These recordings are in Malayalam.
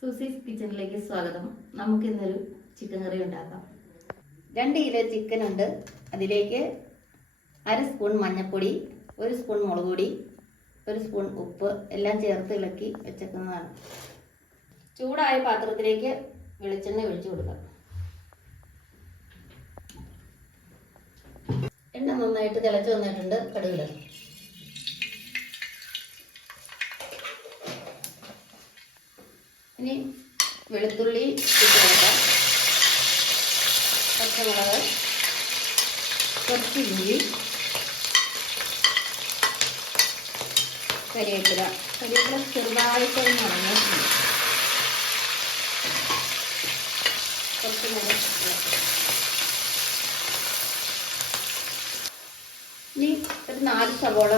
സൂസീസ് കിച്ചണിലേക്ക് സ്വാഗതം. നമുക്ക് ഇന്നൊരു ചിക്കൻ കറി ഉണ്ടാക്കാം. രണ്ട് കിലോ ചിക്കൻ ഉണ്ട്. അതിലേക്ക് അര സ്പൂൺ മഞ്ഞൾപ്പൊടി ഒരു സ്പൂൺ മുളക് പൊടി ഒരു സ്പൂൺ ഉപ്പ് എല്ലാം ചേർത്ത് ഇളക്കി വെച്ചേക്കുന്നതാണ്. ചൂടായ പാത്രത്തിലേക്ക് വെളിച്ചെണ്ണ ഒഴിച്ചു കൊടുക്കാം. എണ്ണ നന്നായിട്ട് തിളച്ച് വന്നിട്ടുണ്ട്. കടുകിടുക ഇനി വെളുത്തുള്ളി ഇട്ട് പച്ചമുളക് കുറച്ച് ഇഞ്ചി കരിവേപ്പില കരിവേപ്പില ചെറുതായിട്ട് മറന്നു കുറച്ച് ഇനി ഒരു നാല് സവോള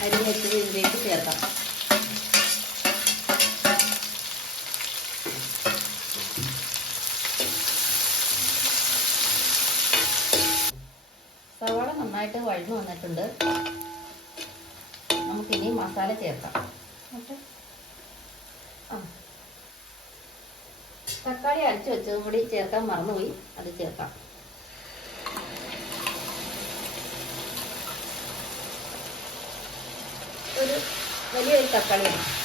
അരിഞ്ഞ് വെച്ചത് ഇതിലേക്ക് ചേർക്കാം സവാള നന്നായിട്ട് വഴന്നു വന്നിട്ടുണ്ട്. നമുക്കിനി മസാല ചേർക്കാം. ആ. തക്കാളി അരച്ചു വെച്ചതും കൂടി ചേർക്കാൻ മറന്നുപോയി. അത് ചേർക്കാം. ഒരു വലിയൊരു തക്കാളിയാണ്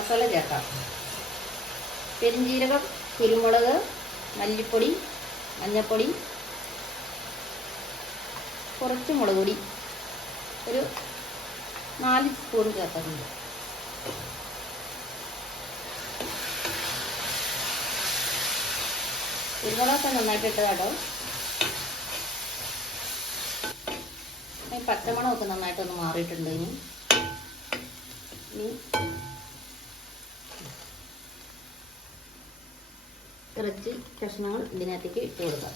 മസാല ചേർക്കാം. പെരിഞ്ജീരകം കുരുമുളക് മല്ലിപ്പൊടി മഞ്ഞൾപ്പൊടി കുറച്ച് മുളക് പൊടി. ഒരു നാല് സ്പൂൺ ചേർക്കുന്നുണ്ട് കുരുമുളകൊക്കെ നന്നായിട്ട് ഇട്ടതാട്ടോ ഈ പച്ചമണമൊക്കെ നന്നായിട്ടൊന്ന് മാറിയിട്ടുണ്ട് ഇനി ഇറച്ചി കഷ്ണങ്ങൾ ഇതിനകത്തേക്ക് ഇട്ട് കൊടുക്കാം.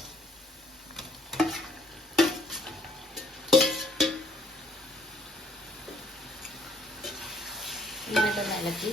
നന്നായിട്ടൊന്ന് ഇളക്കി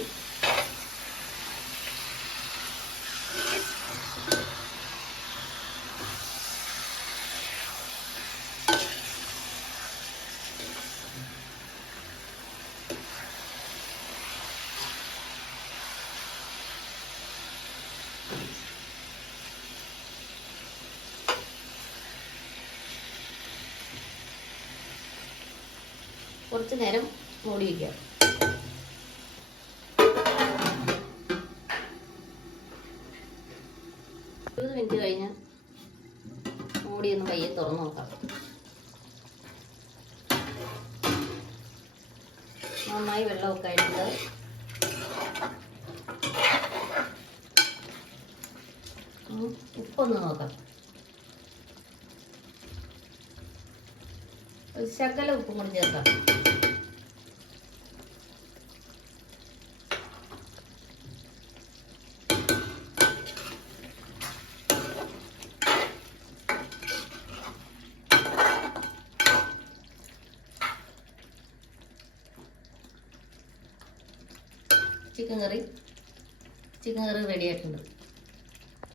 കുറച്ച് നേരം മൂടി വയ്ക്കാം ഇരുപത് മിനിറ്റ് കഴിഞ്ഞ് മൂടി ഒന്ന് പയ്യെ തുറന്നു നോക്കാം. നന്നായി വെള്ളമൊക്കെ ആയിട്ടുണ്ട്. ഉപ്പൊന്ന് നോക്കാം. ശകല ഉപ്പും കൂടി ചേർക്കാം. Chicken curry. Chicken curry ready ആയിട്ടുണ്ട്.